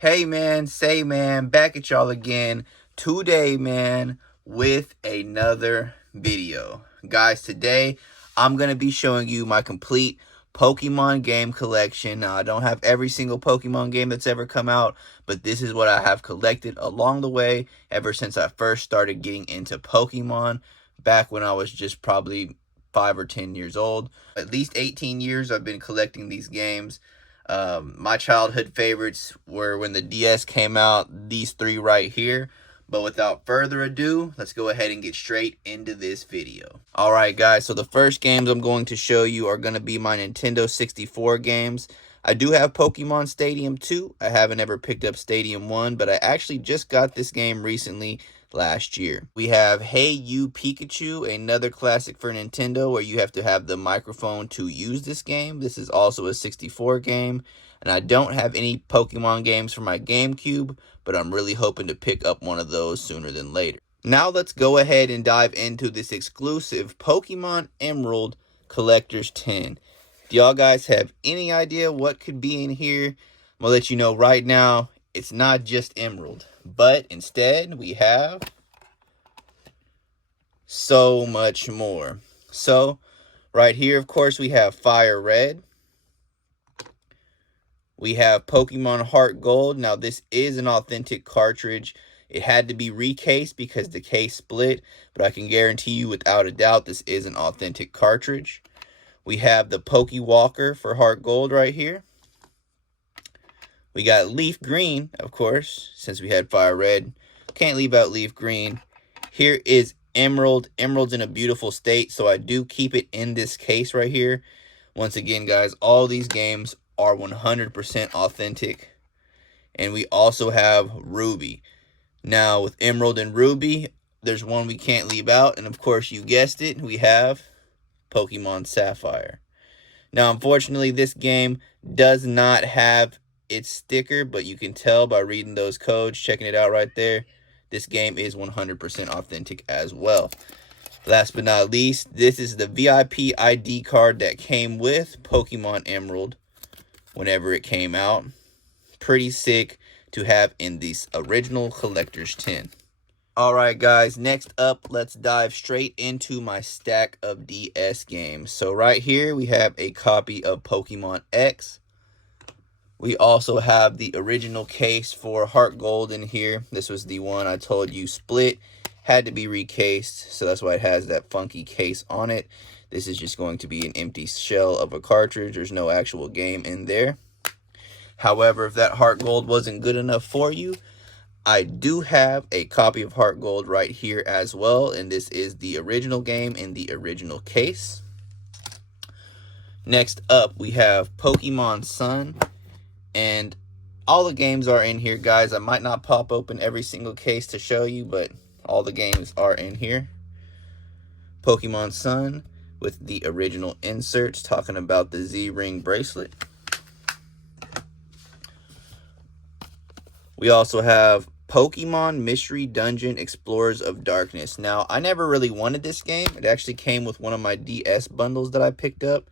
Hey man, say man, back at y'all again today, man, with another video. Guys, today I'm going to be showing you my complete Pokemon game collection. Now, I don't have every single Pokemon game that's ever come out, but this is what I have collected along the way ever since I first started getting into Pokemon back when I was just probably 5 or 10 years old. At least 18 years I've been collecting these games. My childhood favorites were when the DS came out, these three right here. But without further ado, let's go ahead and get straight into this video. Alright guys, so the first games I'm going to show you are going to be my Nintendo 64 games. I do have Pokemon Stadium 2. I haven't ever picked up Stadium 1, but I actually just got this game recently last year. We have Hey You Pikachu, another classic for Nintendo where you have to have the microphone to use this game. This is also a 64 game, and I don't have any Pokemon games for my GameCube, but I'm really hoping to pick up one of those sooner than later. Now let's go ahead and dive into this exclusive Pokemon Emerald Collector's Tin. Do y'all guys have any idea what could be in here? I'm gonna let you know right now, it's not just Emerald, but instead we have so much more. So right here, of course, we have Fire Red. We have Pokemon Heart Gold. Now this is an authentic cartridge. It had to be recased because the case split, but I can guarantee you without a doubt this is an authentic cartridge. We have the Pokewalker for Heart Gold right here. We got Leaf Green, of course, since we had Fire Red. Can't leave out Leaf Green. Here is Emerald. Emerald's in a beautiful state, so I do keep it in this case right here. Once again, guys, all these games are 100% authentic. And we also have Ruby. Now, with Emerald and Ruby, there's one we can't leave out. And, of course, you guessed it, we have Pokemon Sapphire. Now, unfortunately, this game does not have its sticker, but you can tell by reading those codes, checking it out right there, this game is 100% authentic as well. Last but not least, this is the VIP ID card that came with Pokemon Emerald whenever it came out. Pretty sick to have in this original collector's tin. Alright guys, next up, let's dive straight into my stack of DS games. So right here, we have a copy of Pokemon X. We also have the original case for Heart Gold in here. This was the one I told you split, had to be recased, so that's why it has that funky case on it. This is just going to be an empty shell of a cartridge. There's no actual game in there. However, if that Heart Gold wasn't good enough for you, I do have a copy of Heart Gold right here as well, and this is the original game in the original case. Next up, we have Pokemon Sun. And all the games are in here, guys. I might not pop open every single case to show you, but all the games are in here. Pokemon Sun with the original inserts talking about the Z-Ring bracelet. We also have Pokemon Mystery Dungeon Explorers of Darkness. Now, I never really wanted this game. It actually came with one of my DS bundles that I picked up.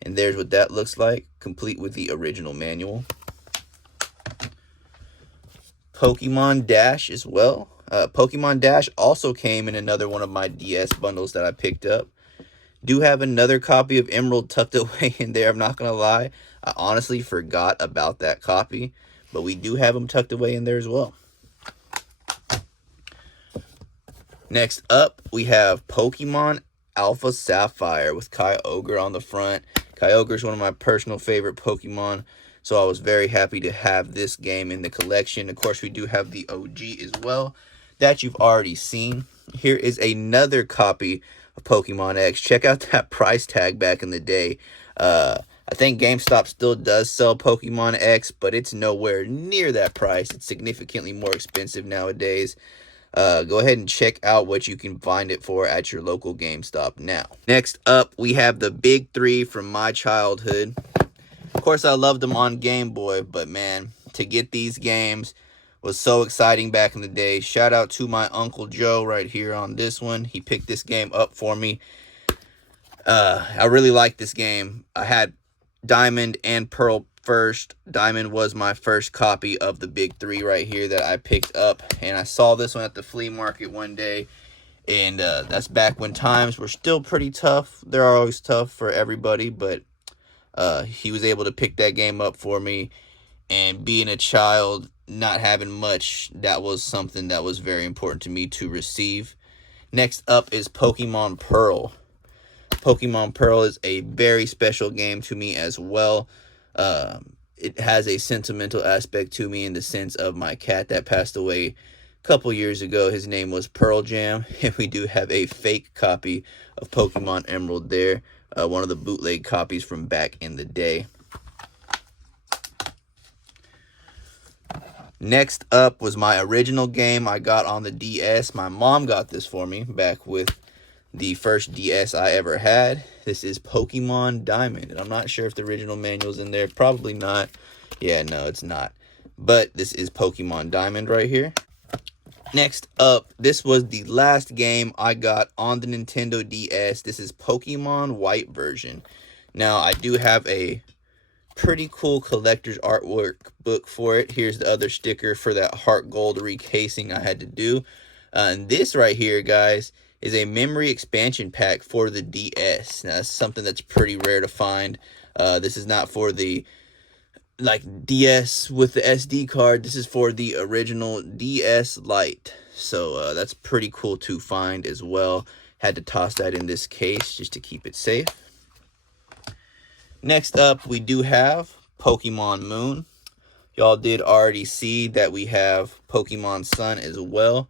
And there's what that looks like, complete with the original manual. Pokemon Dash as well. Pokemon Dash also came in another one of my DS bundles that I picked up. Do have another copy of Emerald tucked away in there, I'm not going to lie. I honestly forgot about that copy, but we do have them tucked away in there as well. Next up, we have Pokemon Alpha Sapphire with Kyogre on the front. Kyogre is one of my personal favorite Pokemon, so I was very happy to have this game in the collection. Of course, we do have the OG as well that you've already seen. Here is another copy of Pokemon X. Check out that price tag back in the day. I think GameStop still does sell Pokemon X, but it's nowhere near that price. It's significantly more expensive nowadays. Go ahead and check out what you can find it for at your local GameStop now. Next up, we have the big three from my childhood. Of course, I loved them on Game Boy, but man, to get these games was so exciting back in the day. Shout out to my Uncle Joe right here on this one. He picked this game up for me. I really like this game. I had Diamond and Pearl first diamond was my first copy of the big three right here that I picked up. And I saw this one at the flea market one day. And that's back when times were still pretty tough. They're always tough for everybody, but he was able to pick that game up for me. And being a child, not having much, that was something that was very important to me to receive. Next up is Pokemon Pearl. Pokemon Pearl is a very special game to me as well. It has a sentimental aspect to me in the sense of my cat that passed away a couple years ago. His name was Pearl Jam, and we do have a fake copy of Pokemon Emerald there, one of the bootleg copies from back in the day. Next up was my original game I got on the DS. My mom got this for me back with the first DS I ever had. This is Pokemon Diamond, and I'm not sure if the original manual's in there. Probably not. Yeah, no, it's not. But this is Pokemon Diamond right here. Next up, this was the last game I got on the Nintendo DS. This is Pokemon White version. Now, I do have a pretty cool collector's artwork book for it. Here's the other sticker for that heart gold recasing I had to do. And this right here, guys, is a memory expansion pack for the DS. Now, that's something that's pretty rare to find. This is not for the DS with the SD card. This is for the original DS Lite. So that's pretty cool to find as well. Had to toss that in this case just to keep it safe. Next up, we do have Pokemon Moon. Y'all did already see that we have Pokemon Sun as well.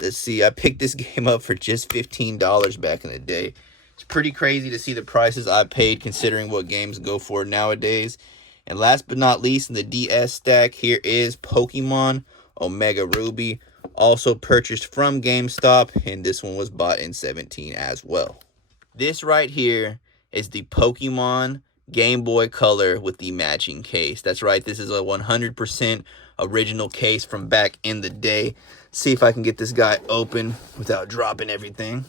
Let's see, I picked this game up for just $15 back in the day. It's pretty crazy to see the prices I paid considering what games go for nowadays. And last but not least, in the DS stack, here is Pokemon Omega Ruby. Also purchased from GameStop, and this one was bought in 2017 as well. This right here is the Pokemon Game Boy Color with the matching case. That's right, this is a 100% original case from back in the day. See if I can get this guy open without dropping everything.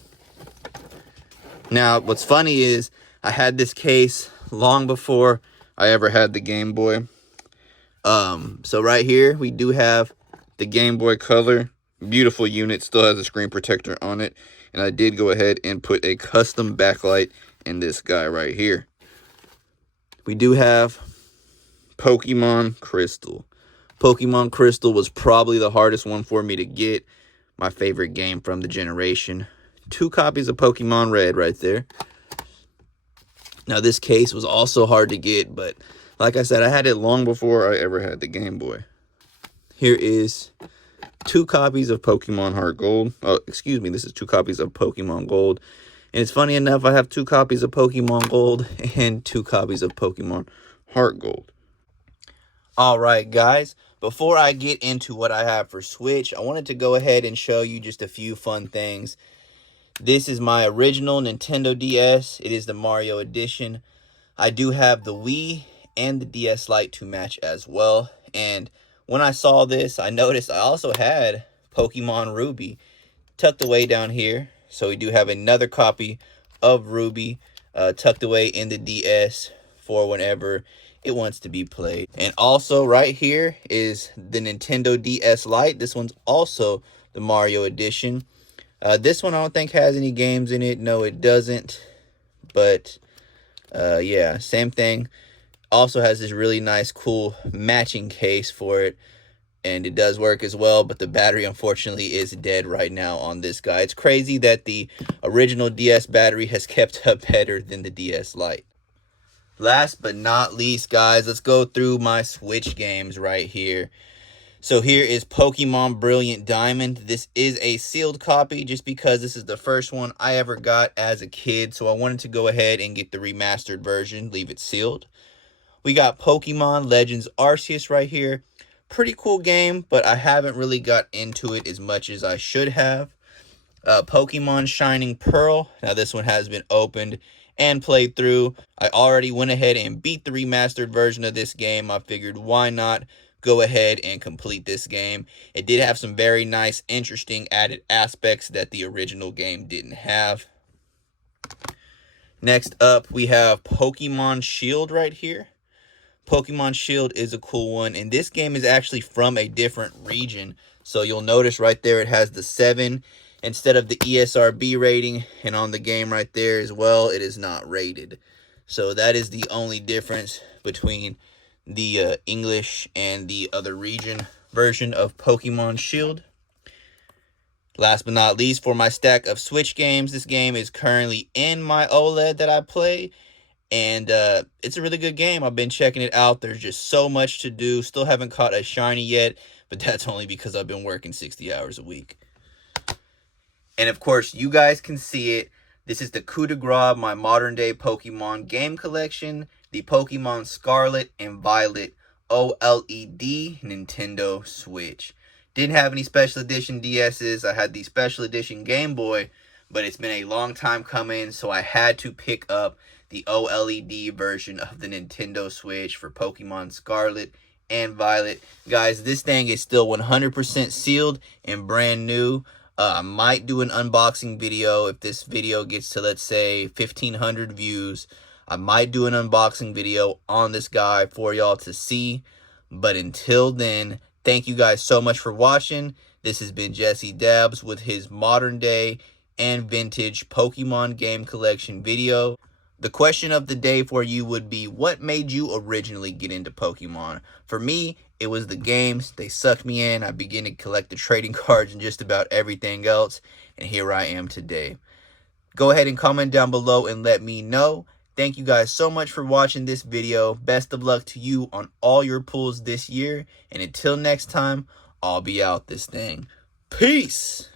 Now, what's funny is I had this case long before I ever had the Game Boy. So right here, we do have the Game Boy Color. Beautiful unit, still has a screen protector on it. And I did go ahead and put a custom backlight in this guy right here. We do have Pokemon Crystal. Pokemon Crystal was probably the hardest one for me to get. My favorite game from the generation. 2 copies of Pokemon Red right there. Now this case was also hard to get, but like I said, I had it long before I ever had the Game Boy. Here is 2 copies of Pokemon Heart Gold. Oh, excuse me, this is 2 copies of Pokemon Gold. And it's funny enough, I have 2 copies of Pokemon Gold and 2 copies of Pokemon Heart Gold. All right, guys. Before I get into what I have for Switch, I wanted to go ahead and show you just a few fun things. This is my original Nintendo DS. It is the Mario Edition. I do have the Wii and the DS Lite to match as well. And when I saw this, I noticed I also had Pokemon Ruby tucked away down here. So we do have another copy of Ruby tucked away in the DS for whenever it wants to be played. And also right here is the Nintendo DS Lite. This one's also the Mario Edition. This one I don't think has any games in it. No, it doesn't. But yeah, same thing. Also has this really nice, cool matching case for it. And it does work as well, but the battery, unfortunately, is dead right now on this guy. It's crazy that the original DS battery has kept up better than the DS Lite. Last but not least, guys, let's go through my Switch games right here. So here is Pokemon Brilliant Diamond. This is a sealed copy just because this is the first one I ever got as a kid. So I wanted to go ahead and get the remastered version, leave it sealed. We got Pokemon Legends Arceus right here. Pretty cool game, but I haven't really got into it as much as I should have. Pokemon Shining Pearl. Now this one has been opened and played through. I already went ahead and beat the remastered version of this game. I figured why not go ahead and complete this game. It did have some very nice, interesting added aspects that the original game didn't have. Next up, we have Pokemon Shield right here. Pokemon Shield is a cool one, and this game is actually from a different region. So you'll notice right there it has the 7 instead of the ESRB rating, and on the game right there as well, it is not rated. So that is the only difference between the English and the other region version of Pokemon Shield. Last but not least, for my stack of Switch games, this game is currently in my OLED that I play. And it's a really good game. I've been checking it out. There's just so much to do. Still haven't caught a shiny yet, but that's only because I've been working 60 hours a week. And of course, you guys can see it. This is the coup de grace, my modern day Pokemon game collection. The Pokemon Scarlet and Violet OLED Nintendo Switch. Didn't have any special edition DS's. I had the special edition Game Boy, but it's been a long time coming, so I had to pick up the OLED version of the Nintendo Switch for Pokemon Scarlet and Violet. Guys, this thing is still 100% sealed and brand new. I might do an unboxing video if this video gets to, let's say, 1,500 views. I might do an unboxing video on this guy for y'all to see. But until then, thank you guys so much for watching. This has been Jesse Dabs with his modern day and vintage Pokemon game collection video. The question of the day for you would be, what made you originally get into Pokemon? For me, it was the games. They sucked me in. I began to collect the trading cards and just about everything else. And here I am today. Go ahead and comment down below and let me know. Thank you guys so much for watching this video. Best of luck to you on all your pulls this year. And until next time, I'll be out this thing. Peace!